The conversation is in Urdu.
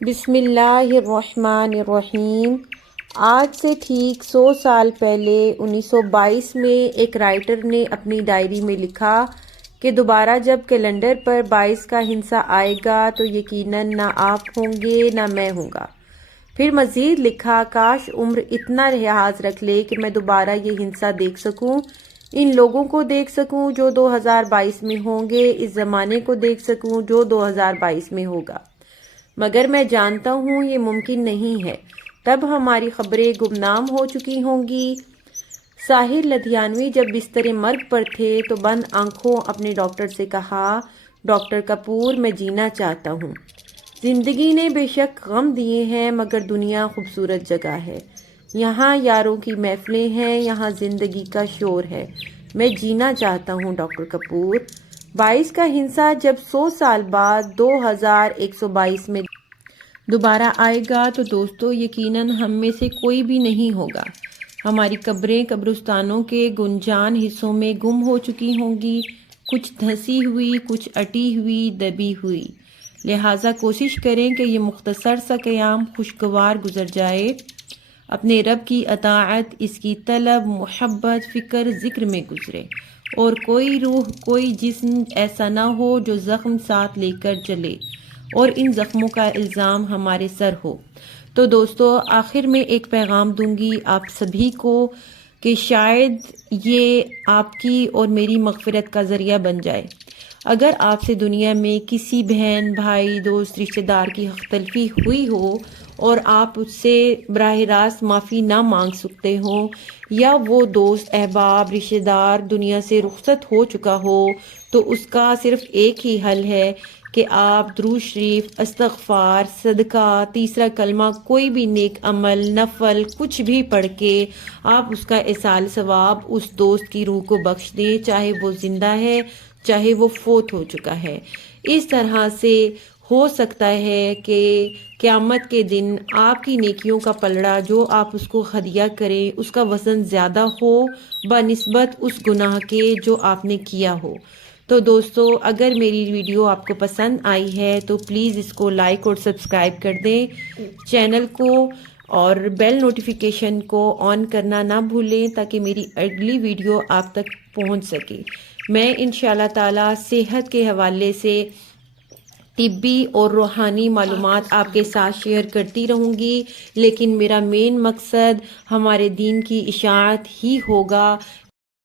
بسم اللہ الرحمن الرحیم۔ آج سے ٹھیک 100 سال پہلے 1922 میں ایک رائٹر نے اپنی ڈائری میں لکھا کہ دوبارہ جب کیلنڈر پر 22 کا ہنسا آئے گا تو یقیناً نہ آپ ہوں گے نہ میں ہوں گا۔ پھر مزید لکھا، کاش عمر اتنا لحاظ رکھ لے کہ میں دوبارہ یہ ہنسا دیکھ سکوں، ان لوگوں کو دیکھ سکوں جو 2022 میں ہوں گے، اس زمانے کو دیکھ سکوں جو 2022 میں ہوگا، مگر میں جانتا ہوں یہ ممکن نہیں ہے۔ تب ہماری خبریں گمنام ہو چکی ہوں گی۔ ساحر لدھیانوی جب بستر مرگ پر تھے تو بند آنکھوں اپنے ڈاکٹر سے کہا، ڈاکٹر کپور میں جینا چاہتا ہوں۔ زندگی نے بے شک غم دیے ہیں مگر دنیا خوبصورت جگہ ہے، یہاں یاروں کی محفلیں ہیں، یہاں زندگی کا شور ہے، میں جینا چاہتا ہوں ڈاکٹر کپور۔ 22 کا ہنسا جب 100 سال بعد 2122 میں دوبارہ آئے گا تو دوستو یقیناً ہم میں سے کوئی بھی نہیں ہوگا۔ ہماری قبریں قبرستانوں کے گنجان حصوں میں گم ہو چکی ہوں گی، کچھ دھسی ہوئی، کچھ اٹی ہوئی، دبی ہوئی۔ لہٰذا کوشش کریں کہ یہ مختصر سا قیام خوشگوار گزر جائے، اپنے رب کی اطاعت، اس کی طلب، محبت، فکر، ذکر میں گزرے، اور کوئی روح، کوئی جسم ایسا نہ ہو جو زخم ساتھ لے کر چلے اور ان زخموں کا الزام ہمارے سر ہو۔ تو دوستو آخر میں ایک پیغام دوں گی آپ سبھی کو کہ شاید یہ آپ کی اور میری مغفرت کا ذریعہ بن جائے۔ اگر آپ سے دنیا میں کسی بہن، بھائی، دوست، رشتہ دار کی حق تلفی ہوئی ہو اور آپ اس سے براہ راست معافی نہ مانگ سکتے ہوں، یا وہ دوست، احباب، رشتہ دار دنیا سے رخصت ہو چکا ہو، تو اس کا صرف ایک ہی حل ہے کہ آپ درود شریف، استغفار، صدقہ، تیسرا کلمہ، کوئی بھی نیک عمل، نفل، کچھ بھی پڑھ کے آپ اس کا ایصال ثواب اس دوست کی روح کو بخش دیں، چاہے وہ زندہ ہے چاہے وہ فوت ہو چکا ہے۔ اس طرح سے ہو سکتا ہے کہ قیامت کے دن آپ کی نیکیوں کا پلڑا جو آپ اس کو ہدیہ کریں اس کا وزن زیادہ ہو بنسبت اس گناہ کے جو آپ نے کیا ہو۔ تو دوستو اگر میری ویڈیو آپ کو پسند آئی ہے تو پلیز اس کو لائک اور سبسکرائب کر دیں، چینل کو اور بیل نوٹیفیکیشن کو آن کرنا نہ بھولیں تاکہ میری اگلی ویڈیو آپ تک پہنچ سکے۔ میں انشاءاللہ تعالی صحت کے حوالے سے طبی اور روحانی معلومات آپ کے ساتھ شیئر کرتی رہوں گی، لیکن میرا مین مقصد ہمارے دین کی اشاعت ہی ہوگا،